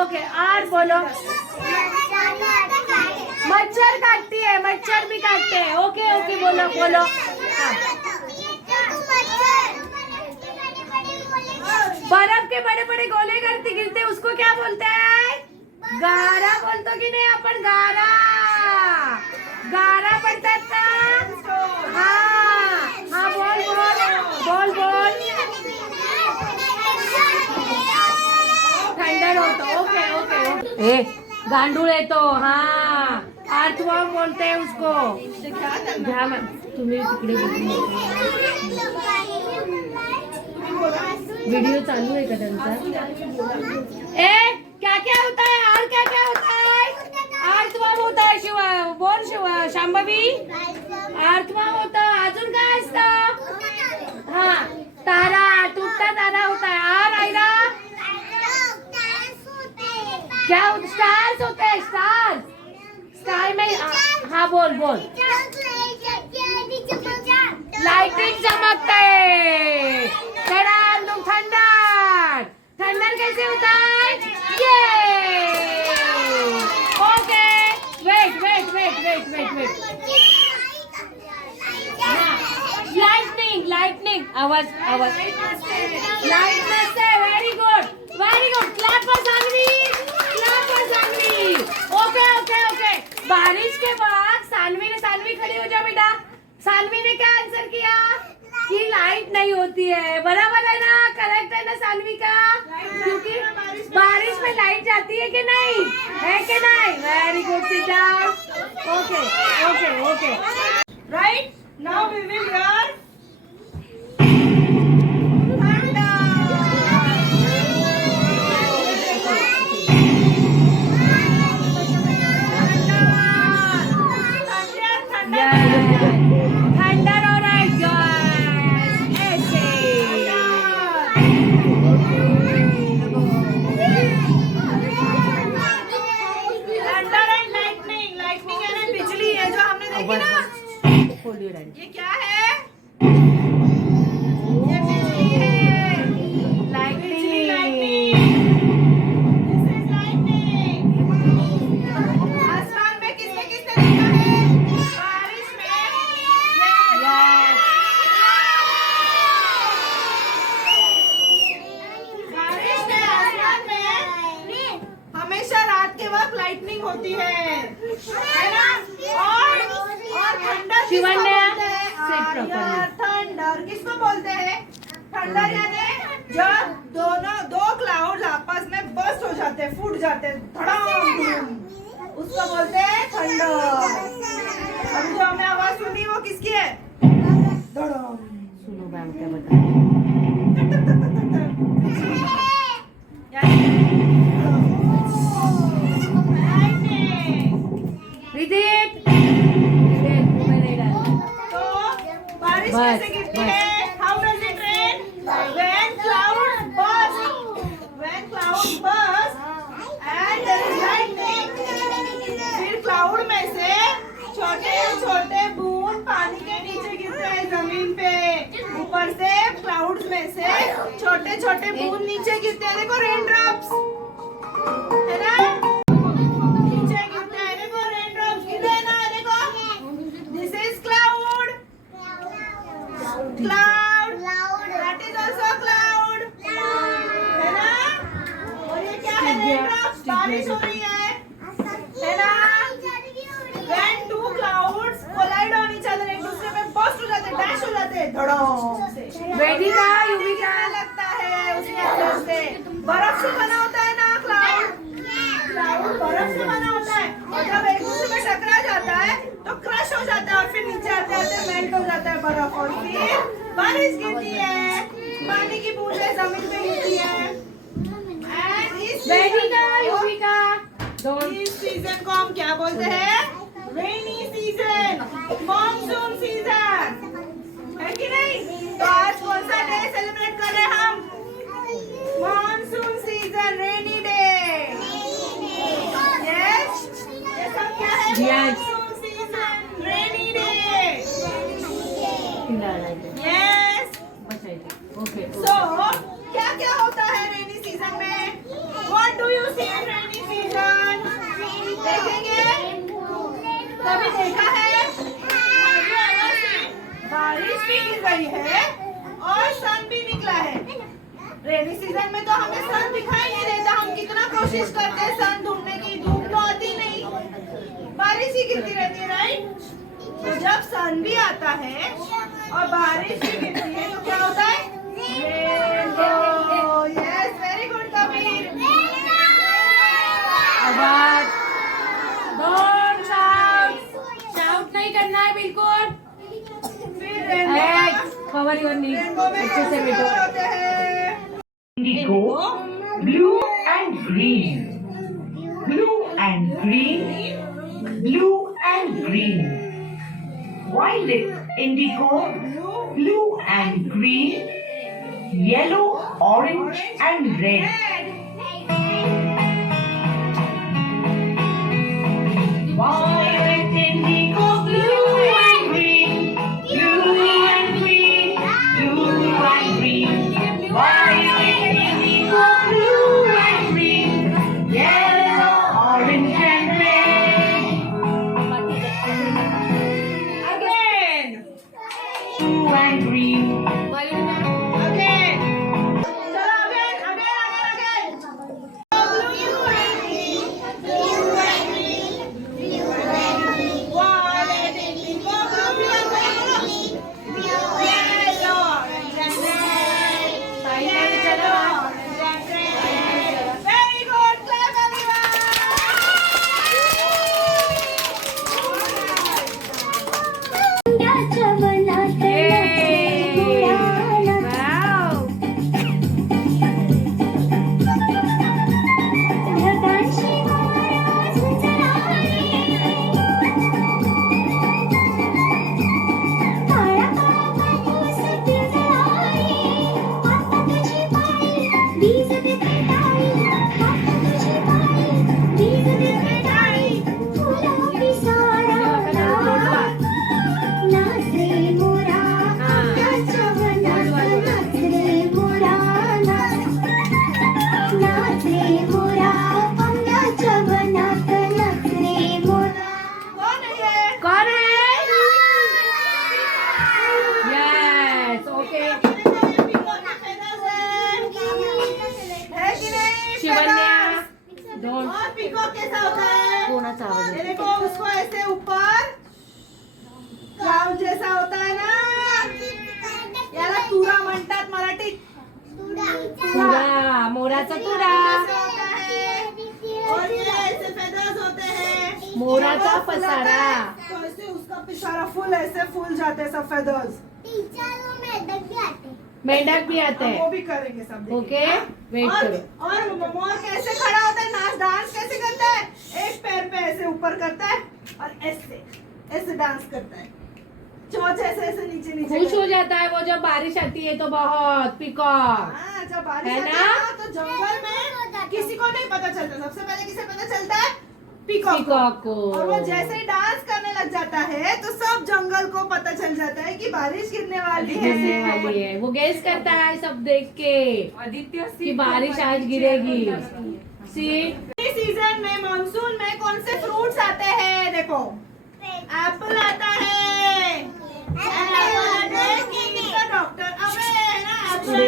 Okay और बोलो मच्छर काटती है, मच्छर भी काटते हैं। ओके ओके बोलो बोलो। बर्फ के बड़े बड़े गोले करती गिरते उसको क्या बोलते हैं? गारा बोलते कि नहीं अपन? गारा गारा पड़ता था। हाँ हाँ बोल बोल बोल बोल। थंडर होता। Okay okay. ए गांडूळ येतो। हाँ अर्थवर्म बोलते हैं उसको। घ्या मॅम तुम्ही तिकडे वीडियो चालू है का त्यांचा? ए क्या क्या होता है और क्या क्या होता है? अर्थवर्म होता है। शिवा बोल शिवा शांभवी अर्थवर्म होता। अजून काय असतं? हाँ तारा टूटता तारा होता है। और आयरा क्या स्टार्स होते हैं? स्टार्स स्काई में। हाँ बोल बोल। लाइटिंग चमकता है। थंडर थंडर कैसे होता है? ये okay wait wait wait wait wait wait. Lightning lightning आवाज आवाज लाइटनेस है। Very good very good. Clap for Saanvi clap for Saanvi. Okay okay okay. बारिश के बाद सानवी खड़ी हो जा बेटा। सानवी ने क्या आंसर किया कि लाइट नहीं होती है। बराबर है ना? करेक्ट है ना सानवी का? क्योंकि बारिश में लाइट जाती है कि नहीं? है कि नहीं? Very good sit down. Okay okay okay right now we will hear ये क्या है? ये बिजली है। लाइटनिंग आसमान में किसने किसने देखा है? बारिश में। बारिश में आसमान में हमेशा रात के वक्त लाइटनिंग होती है ना? और ठंडर ठंडर किसको बोलते हैं? ठंडर यानी जब दो क्लाउड्स आपस में बस्ट हो जाते हैं, फूट जाते हैं, धड़ाम, उसको बोलते हैं ठंडर। अभी जो हमने आवाज सुनी वो किसकी है? धड़ाम। सुनो मैम क्या बता कैसे गिरती है? How does it rain? When clouds burst. When clouds burst and there is lightning. फिर क्लाउड में से छोटे छोटे बूंद पानी के नीचे गिरते हैं जमीन पे। ऊपर से क्लाउड्स में से छोटे छोटे बूंद नीचे गिरते हैं। देखो रेन ड्रॉप्स है ना? नीचे गिरते हैं। देखो रेन ड्रॉप्स गिरते हैं ना? देखो this is cloud. Cloud. That is also cloud. है ना? और ये क्या है? रेनड्रॉप्स। बारिश हो रही है ना? When two clouds collide on each other, एक दूसरे पे बस्ट हो जाते, डैश हो जाते, धड़ाम से। वेदिका युविका लगता है उसके अंदर से। बर्फ से बना होता है ना क्लाउड? क्लाउड बर्फ से बना होता है और जब एक दूसरे में टकरा जाता है तो क्रश हो जाता है और फिर नीचे आते आते मेल्ट हो जाता है बर्फ और फिर बारिश गिरती है। पानी की बूंदें जमीन पे गिरती है। इस सीजन को हम क्या बोलते हैं? रेनी सीजन, मॉनसून सीजन, है कि नहीं? तो आज कौन सा डे सेलिब्रेट कर रहे हैं हम? Monsoon season, rainy day. Yes ये सब क्या है? Monsoon season, rainy day. Yes okay. So क्या क्या होता है रेनी सीजन में? What do you seen rainy season? देखेंगे? कभी देखा है? Have you ever seen? बारिश भी गिर रही है और सन भी निकला है। रेनी सीजन में तो हमें सन दिखाई नहीं देता, हम कितना कोशिश करते हैं सन ढूंढने की, धूप तो आती नहीं, बारिश ही गिरती रहती है, राइट? तो जब सन भी आता है और बारिश भी गिरती है तो क्या होता है? Rainbow. Yes, very good Kabir. Don't shout नहीं करना है बिल्कुल। फिर rainbow, cover your need, rainbow में अच्छे से कौन से बैठो। कलर होते हैं? Indigo, blue and green. Blue and green. Blue and green. Violet, indigo, blue and green. Yellow, orange and red. Violet, indigo, blue and green. Blue and green. Blue and green. Violet, indigo, blue and green. Yellow, orange and red. Again. Blue and green. Again. चलो again, again. Blue and green. Blue and green. Violet, indigo, blue and green. Yellow, orange and red. Yellow, orange and red. Very good. Clap कौन है ये? कौन है? Yes, okay. है कि नहीं? Shivanya, feathers? Don't. और पीकॉक कैसा होता है? कोणाचा आवाज ये देखो उसको ऐसे ऊपर क्लाउड जैसा होता है ना, याला तुरा म्हणतात मराठीत। तुरा, मोराचा तुरा, जैसे होता है और ये ऐसे feathers होते हैं। मोराचा ये फुलाता पसारा। है, तो ऐसे उसका पिसारा फुल ऐसे फूल जाते हैं सब feathers। मेंढक भी आते हम वो हैं। भी करेंगे सब देखिए। ओके, वेट और करो। और मोर कैसे खड़ा होता है, नाच डांस कैसे करता है? एक पैर पे ऐसे ऊपर करता है और ऐसे ऐसे डांस करता है, चोंच ऐसे ऐसे नीचे नीचे खुश हो करता है। जाता है वो जब बारिश आती है तो बहुत। पीकॉक हाँ, जब बारिश है आती ना? है तो जंगल में किसी को नहीं पता चलता, सबसे पहले किसे पता चलता है? पीकॉक पीकॉक को। और वो जैसे ही डांस करने लग जाता है तो सब जंगल को पता चल जाता है कि बारिश गिरने वाली गिरने है। वाली है, वो गेस करता है सब देख के कि बारिश आज गिरेगी। सी इस सीजन में मानसून में कौन से फ्रूट्स आते हैं? देखो, एप्पल आता है। डॉक्टर अबे है ना apple,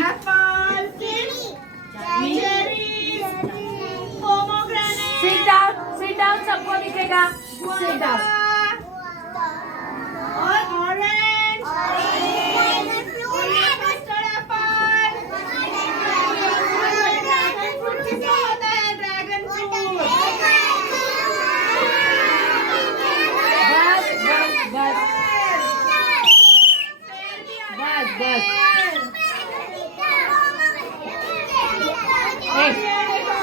apple, cherry, pomegranate, sit down, सबको दिखेगा। Sit down. और orange, custard apple, dragon fruit किसको होता है? Dragon fruit. बस बस बस बस। और ये देखो,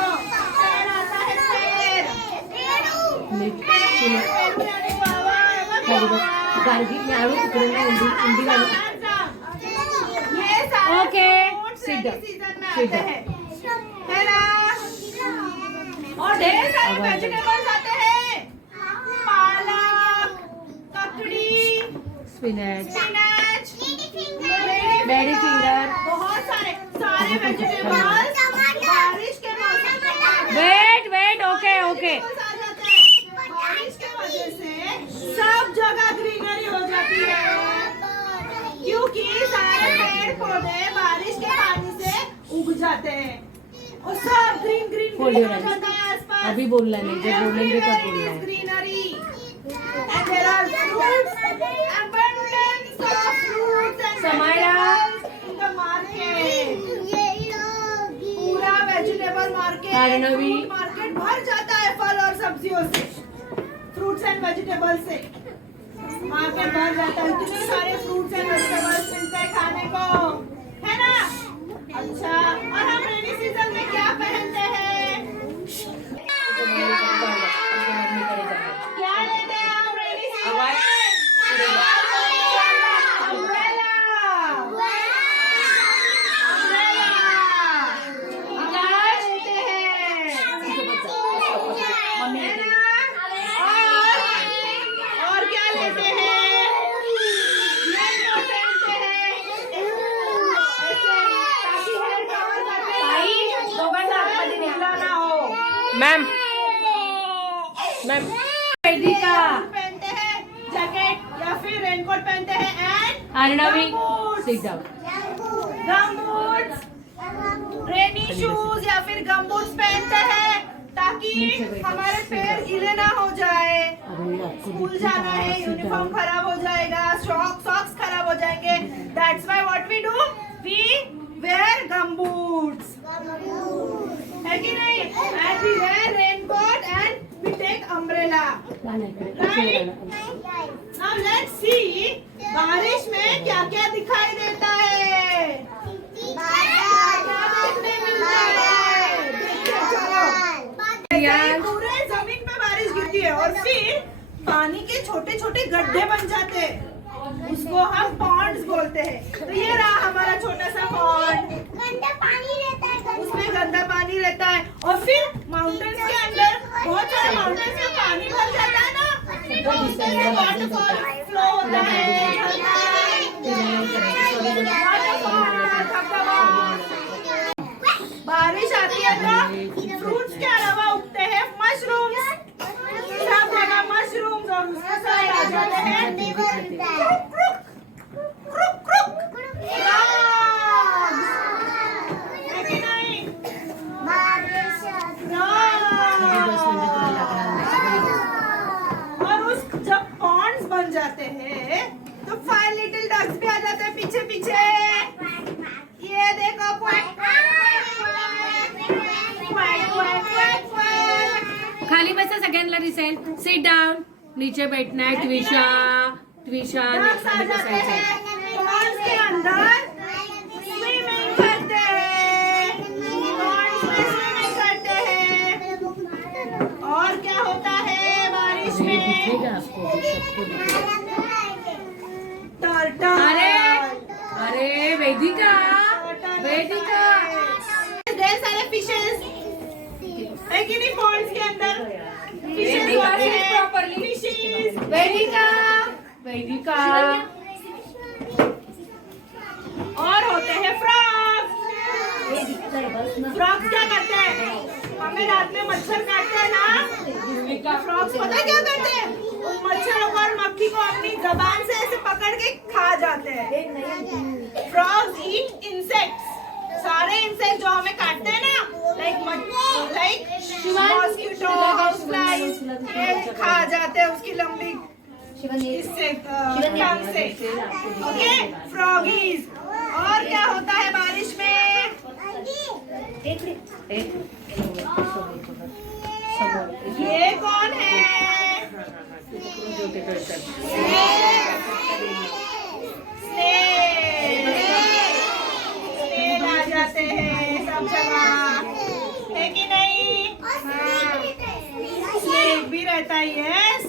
पेड़ आता है, पेड़ यानी बाबा, गार्गी न्यारू तिकडे इंडी घालू। ये सारे Okay, fruits sit down. Season में Sit आते down. हैं, है ना? और ढेर सारे वेजिटेबल्स आते हैं, पालक, ककड़ी, स्पिनच, स्पिनच, लेडी फिंगर। बहुत सारे वेजिटेबल्स बारिश के जाते हैं और सब ग्रीन ग्रीन बोल ग्रीन रहा हो है। जाता है आसपास। अभी बोलना नहीं, जब बोलेंगे तब बोलना है। Greenery and there are fruits, abundance of fruits and Samaira. vegetables in the market. पूरा वेजिटेबल मार्केट, अर्णवी। फ्रूट मार्केट भर जाता है फल और सब्जियों से, फ्रूट्स एंड वेजिटेबल से मार्केट भर जाता है। इतने सारे फ्रूट्स एंड वेजिटेबल्स मिलते हैं खाने को, है ना? अच्छा, और हम रेनी सीजन में क्या पहनते हैं? क्या लेते हैं हम रेनी सीजन में? अम्ब्रेला। आकाश लेते हैं, है ना? और क्या लेते हैं? रेनकोट पहनते हैं, ताकि हेयर कवर करके दोबारा आपको निकला ना हो। मैम वेदिका, पहनते हैं जैकेट या फिर रेनकोट पहनते हैं and Arnavi sit down. Gumboots, rainy shoes या फिर गमबूट्स पहनते हैं ताकि हमारे पैर गीले ना हो जाए। स्कूल जाना है, यूनिफॉर्म खराब हो जाएगा, सॉक्स खराब हो जाएंगे। That's why what we do, we wear gumboots, है कि नहीं? And we wear raincoat and we take umbrella. Now let's see बारिश में क्या क्या दिखाई देता है, क्या देखने मिलता है। देखिए चलो, पूरे जमीन पे बारिश गिरती है और फिर पानी के छोटे छोटे गड्ढे बन जाते हैं, उसको हम पॉन्ड्स बोलते हैं। तो ये रहा हमारा छोटा सा पॉन्ड, गंदा पानी रहता है, उसमें गंदा पानी रहता है और फिर माउंटेन्स के अंदर बहुत सारे माउंटेन्स में पानी भर जाता है ना, तो उसमें से वाटरफॉल फ्लो होता है, झरना, बारिश आती है तो फ्रूट्स के अलावा उगते हैं मशरूम्स, सब जगह मशरूम्स और उसके साथ आ जाते हैं क्रुक क्रुक frogs, है कि नहीं? और उस जब पॉन्ड्स बन जाते हैं तो 5 लिटिल डक्स भी आ जाते हैं पीछे पीछे। ये देखो quack quack quack quack quack. खाली बसा सगळ्यांना रिसेल, सिट डाउन, नीचे बैठना है। ट्विशा डक्स आ जाते हैं पॉन्ड्स के अंदर, स्विमिंग करते हैं, पॉन्ड्स में स्विमिंग करते हैं। और क्या होता है बारिश में? टर्टल। अरे वेदिका ढेर सारे फिशेस है कि नहीं पॉन्ड्स के अंदर? वेदिका, sit properly. फिशेस। वेदिका और होते हैं फ्रॉग्स। फ्रॉग्स क्या करते हैं? हमें रात में मच्छर काटते हैं ना, फ्रॉग्स पता है क्या करते हैं? उन मच्छरों को और मक्खी को अपनी जबान से ऐसे पकड़ के खा जाते हैं। फ्रॉग्स ईट इंसेक्ट्स, सारे इंसेक्ट जो हमें काटते हैं ना, लाइक मॉस्किटो, हाउस फ्लाइज, ये खा जाते हैं उसकी लंबी इससे टंग से। ओके, फ्रॉगीज। और क्या होता है बारिश में? ये कौन है? स्नेल आ जाते हैं सब जगह, है कि नहीं? स्नेक भी रहता है, यस,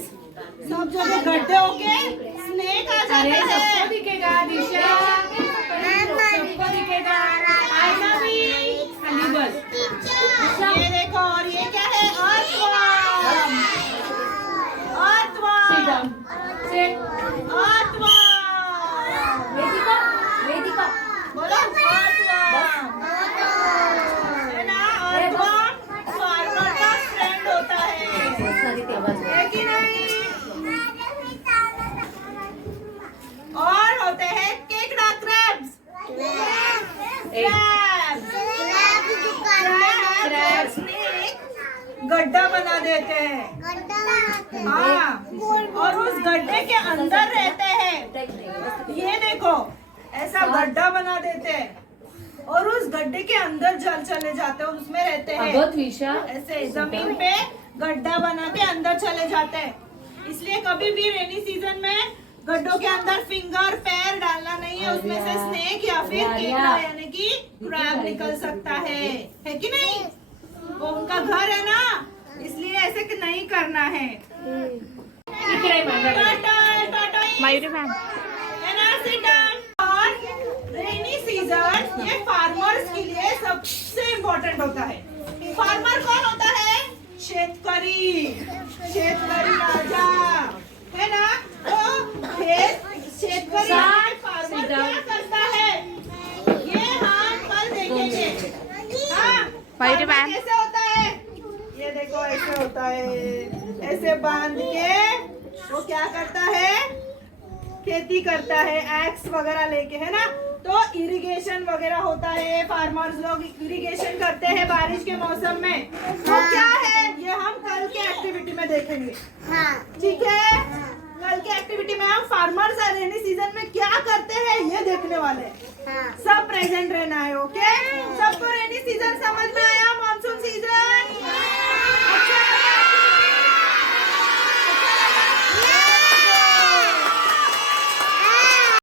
सब जगह गड्ढे होके स्नेक आ जाते हैं। सबको दिखेगा दिशा, सबको दिखेगा। आईना भी। खाली बस। ये देखो, और ये क्या है? अर्थवर्म। Sit down. Sit. वेदिका बोलो अर्थवर्म, है ना? अर्थवर्म फार्मर का फ्रेंड होता है कि नहीं? और होते हैं केकड़ा क्रैब्स। क्रैब्स क्रैब स्नेक गड्ढा बना देते हैं। गड्ढा बनाते हैं। हाँ, और उस गड्ढे के अंदर रहते हैं। ये देखो, ऐसा गड्ढा बना देते हैं और उस गड्ढे के अंदर जल चले जाते हैं, उसमें रहते हैं। अगं त्विषा, ऐसे जमीन पे गड्ढा बना के अंदर चले जाते हैं। इसलिए कभी भी रेनी सीजन में गड्ढों के अंदर फिंगर पैर डालना नहीं है, उसमें से स्नेक या फिर केकड़ा यानी कि क्रैब निकल सकता है कि नहीं? वो उनका घर है ना, इसलिए ऐसे कि नहीं करना है। इकडे बघा. मयूरी मैम, और रेनी सीजन ये फार्मर्स के लिए सबसे इम्पोर्टेंट होता है। फार्मर कौन होता है? शेतकरी, शेतकरी राजा है ना। तो शेतकरी फार्मर क्या करता है ये हम कल देखेंगे। हाँ, फार्मर कैसे होता है? ये देखो, ऐसे होता है, ऐसे बांध के वो क्या करता है? खेती करता है, एक्स वगैरह लेके, है ना। तो इरिगेशन वगैरह होता है, फार्मर्स लोग इरिगेशन करते हैं बारिश के मौसम में। तो क्या है ये हम कल के एक्टिविटी में देखेंगे। हाँ। ठीक है, कल के एक्टिविटी में हम फार्मर्स रेनी सीजन में क्या करते हैं ये देखने वाले हैं। हाँ। सब प्रेजेंट रहना है, ओके? सबको रेनी सीजन समझ में आया?